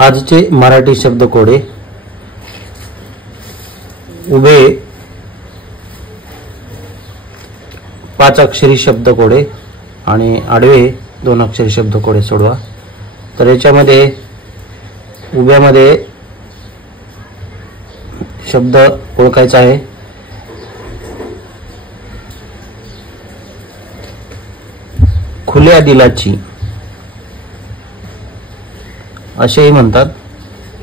आजचे मराठी शब्दकोडे उभे 5 अक्षरी शब्दकोडे आणि आडवे 2 अक्षरी शब्दकोडे सोडवा। तर याच्यामध्ये उभ्यामध्ये शब्द ओळखायचा आहे। खुल्या दिलाची असेही म्हणतात।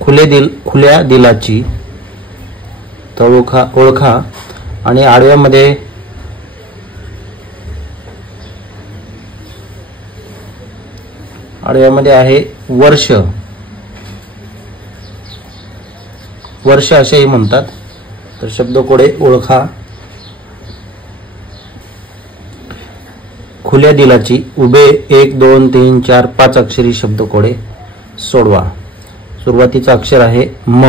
खुल्या दिलाची तर ओळखा। आणि आडव्यामध्ये आहे वर्ष। वर्ष असेही म्हणतात। तर शब्दकोडे ओळखा। खुल्या दिलाची उभे 1 2 3 4 5 अक्षरी शब्दकोडे सोडवा। सुरुवातीचा अक्षर आहे म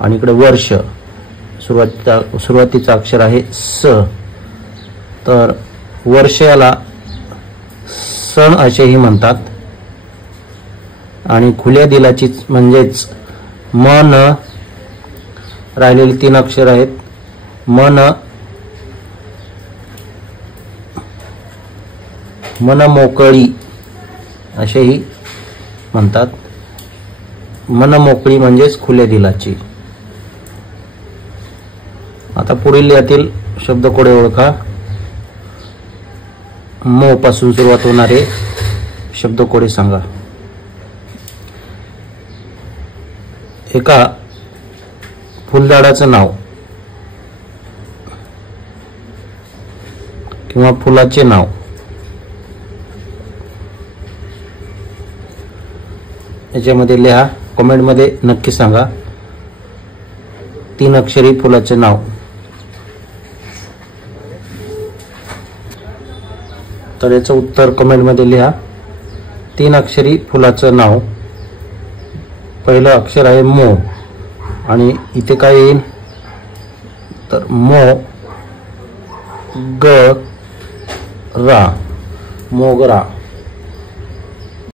आणि इकडे वर्ष सुरुवातीचा अक्षर आहे स। तर वर्ष याला सण असेही म्हणतात। आणि खुल्या दिलाची म्हणजेच म न राहिलेली 3 अक्षर आहेत। मन मोकळी असेही म्हणतात। मन मोकळी म्हणजेच खुल्या दिलाची। आता पुढील यातील शब्दकोडे ओळखा। मो पासून सुरुवात होणारे शब्दकोडे सांगा। एका फुलझाडाचं नाव किंवा फुलाचे नाव। याच्यामध्ये लिहा, कमेंट मध्ये नक्की सांगा 3 अक्षरी फुलाचे नाव। तर याचं उत्तर कमेंट मध्ये लिहा। 3 अक्षरी फुलाचं नाव। पहिलं अक्षर आहे मो आणि इथे काय येईल तर मो ग रा, मोगरा।